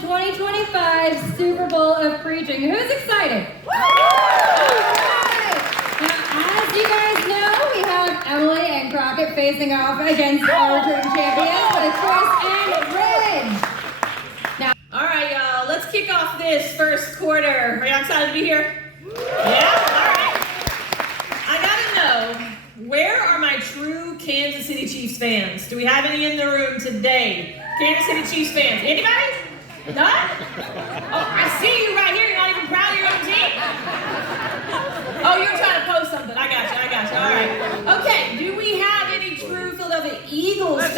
2025 Super Bowl of Preaching. Who's excited? Now, as you guys know, we have Emilee and Crockett facing off against our returning champions with Chris and Ridge. Now, all right, y'all, let's kick off this first quarter. Are y'all excited to be here? Yeah? All right. I gotta know, where are my true Kansas City Chiefs fans? Do we have any in the room today? Kansas City Chiefs fans. Anybody? None? Oh, I see you right here. You're not even proud of your own team? Oh, you're trying to post something. I got you. All right. Okay, do we have any true Philadelphia Eagles fans?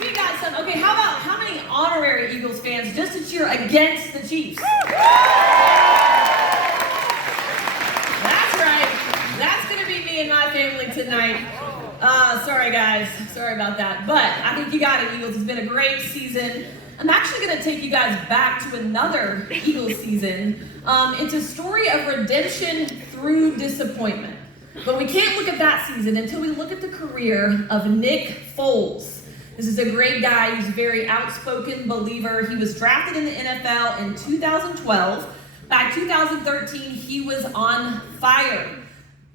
We got some. Okay, how many honorary Eagles fans just to cheer against the Chiefs? That's right. That's going to be me and my family tonight. Sorry guys, sorry about that. But I think you got it, Eagles. It's been a great season. I'm actually going to take you guys back to another Eagles season. It's a story of redemption through disappointment. But we can't look at that season until we look at the career of Nick Foles. This is a great guy. He's a very outspoken believer. He was drafted in the NFL in 2012. By 2013, he was on fire.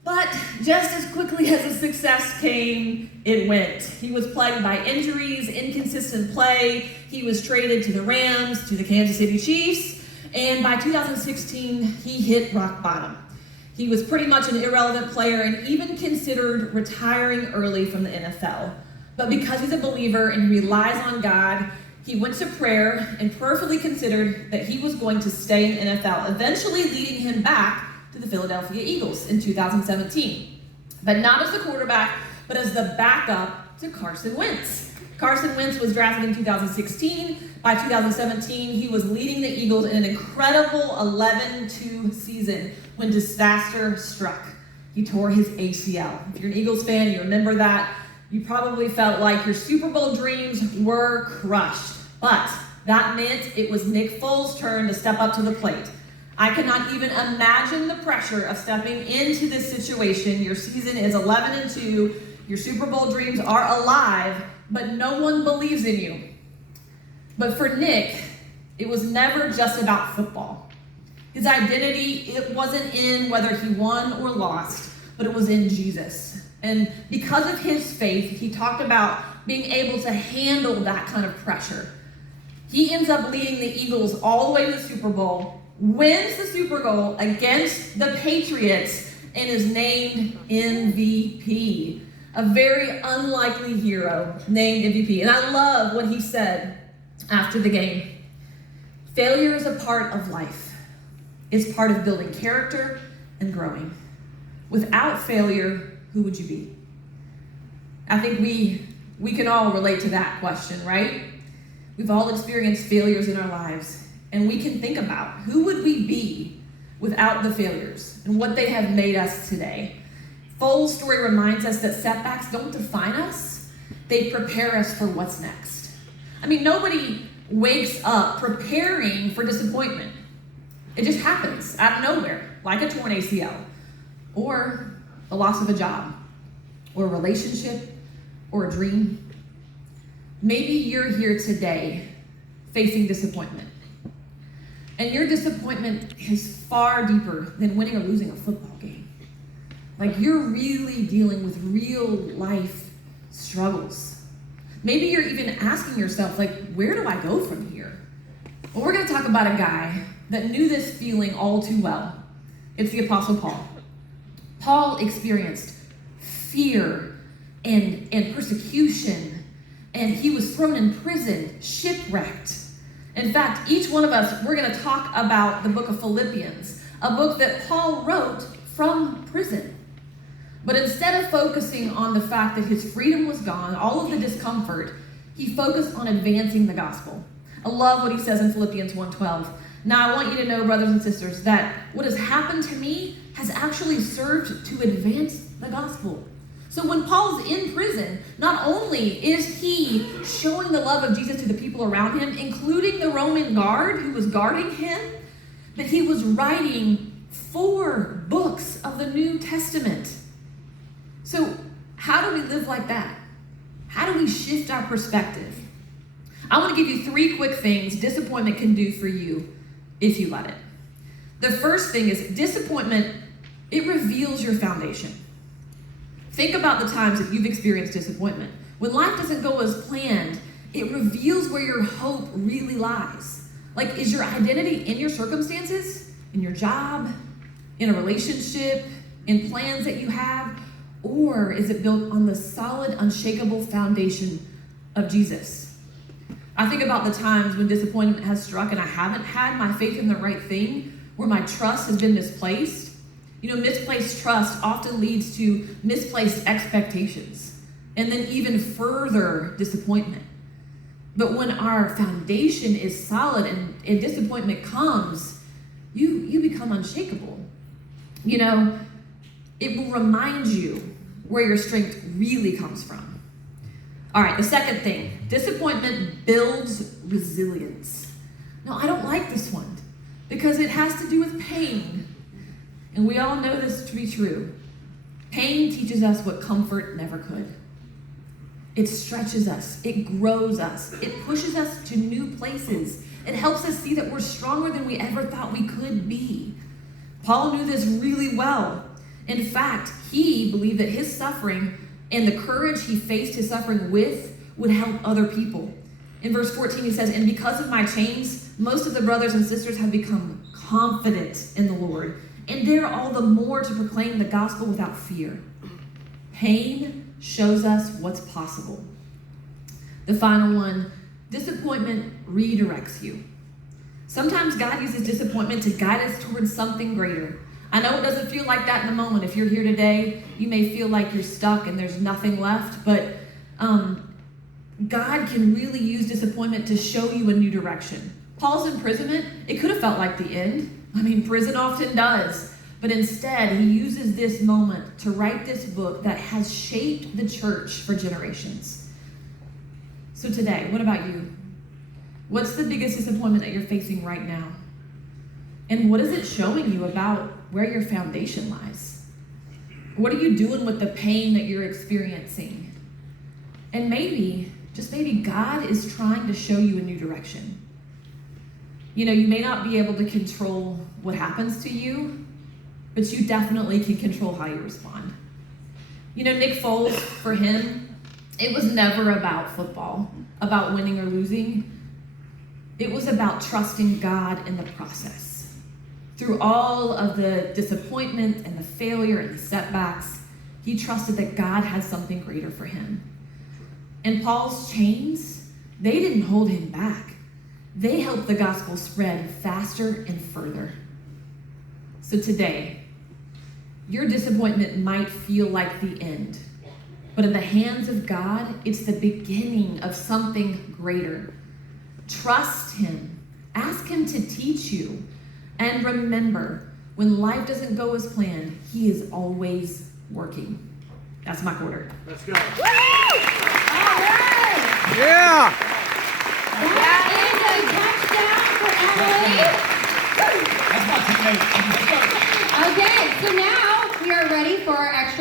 But just as quickly as the success came, it went. He was plagued by injuries, inconsistent play. He was traded to the Rams, to the Kansas City Chiefs, and by 2016, he hit rock bottom. He was pretty much an irrelevant player and even considered retiring early from the NFL. But because he's a believer and relies on God, he went to prayer and prayerfully considered that he was going to stay in the NFL, eventually leading him back to the Philadelphia Eagles in 2017. But not as the quarterback, but as the backup to Carson Wentz. Carson Wentz was drafted in 2016. By 2017, he was leading the Eagles in an incredible 11-2 season when disaster struck. He tore his ACL. If you're an Eagles fan, you remember that. You probably felt like your Super Bowl dreams were crushed. But that meant it was Nick Foles' turn to step up to the plate. I cannot even imagine the pressure of stepping into this situation. Your season is 11-2. Your Super Bowl dreams are alive, but no one believes in you. But for Nick, it was never just about football. His identity, it wasn't in whether he won or lost, but it was in Jesus. And because of his faith, he talked about being able to handle that kind of pressure. He ends up leading the Eagles all the way to the Super Bowl, wins the Super Bowl against the Patriots, and is named MVP. A very unlikely hero named MVP. And I love what he said after the game. Failure is a part of life. It's part of building character and growing. Without failure, who would you be? I think we can all relate to that question, right? We've all experienced failures in our lives. And we can think about who would we be without the failures and what they have made us today. Foles' story reminds us that setbacks don't define us. They prepare us for what's next. I mean, nobody wakes up preparing for disappointment. It just happens out of nowhere, like a torn ACL, or the loss of a job, or a relationship, or a dream. Maybe you're here today facing disappointment. And your disappointment is far deeper than winning or losing a football game. Like you're really dealing with real life struggles. Maybe you're even asking yourself, like, where do I go from here? Well, we're going to talk about a guy that knew this feeling all too well. It's the Apostle Paul. Paul experienced fear and persecution, and he was thrown in prison, shipwrecked. In fact, each one of us, we're going to talk about the book of Philippians, a book that Paul wrote from prison. But instead of focusing on the fact that his freedom was gone, all of the discomfort, he focused on advancing the gospel. I love what he says in Philippians 1:12. Now I want you to know, brothers and sisters, that what has happened to me has actually served to advance the gospel. So when Paul's in prison, not only is he showing the love of Jesus to the people around him, including the Roman guard who was guarding him, but he was writing 4 books of the New Testament. So how do we live like that? How do we shift our perspective? I want to give you 3 quick things disappointment can do for you if you let it. The first thing is disappointment, it reveals your foundation. Think about the times that you've experienced disappointment. When life doesn't go as planned, it reveals where your hope really lies. Like, is your identity in your circumstances, in your job, in a relationship, in plans that you have, or is it built on the solid, unshakable foundation of Jesus? I think about the times when disappointment has struck and I haven't had my faith in the right thing, where my trust has been misplaced. Misplaced trust often leads to misplaced expectations and then even further disappointment. But when our foundation is solid and disappointment comes, you become unshakable. It will remind you where your strength really comes from. All right, the second thing, disappointment builds resilience. No, I don't like this one because it has to do with pain. And we all know this to be true. Pain teaches us what comfort never could. It stretches us, it grows us, it pushes us to new places. It helps us see that we're stronger than we ever thought we could be. Paul knew this really well. In fact, he believed that his suffering and the courage he faced his suffering with would help other people. In verse 14, he says, "And because of my chains, most of the brothers and sisters have become confident in the Lord, and dare all the more to proclaim the gospel without fear." Pain shows us what's possible. The final one, disappointment redirects you. Sometimes God uses disappointment to guide us towards something greater. I know it doesn't feel like that in the moment. If you're here today, you may feel like you're stuck and there's nothing left, but God can really use disappointment to show you a new direction. Paul's imprisonment, it could have felt like the end. Prison often does. But instead, he uses this moment to write this book that has shaped the church for generations. So today, what about you? What's the biggest disappointment that you're facing right now? And what is it showing you about where your foundation lies? What are you doing with the pain that you're experiencing? And maybe, just maybe, God is trying to show you a new direction. You may not be able to control what happens to you, but you definitely can control how you respond. Nick Foles, for him, it was never about football, about winning or losing. It was about trusting God in the process. Through all of the disappointment and the failure and the setbacks, he trusted that God had something greater for him. And Paul's chains, they didn't hold him back. They helped the gospel spread faster and further. So today, your disappointment might feel like the end, but in the hands of God, it's the beginning of something greater. Trust him. Ask him to teach you. And remember, when life doesn't go as planned, he is always working. That's my quarter. Let's go. All right. Yeah. That is a touchdown for Emilee. That's my teammate. Okay, so now we are ready for our extra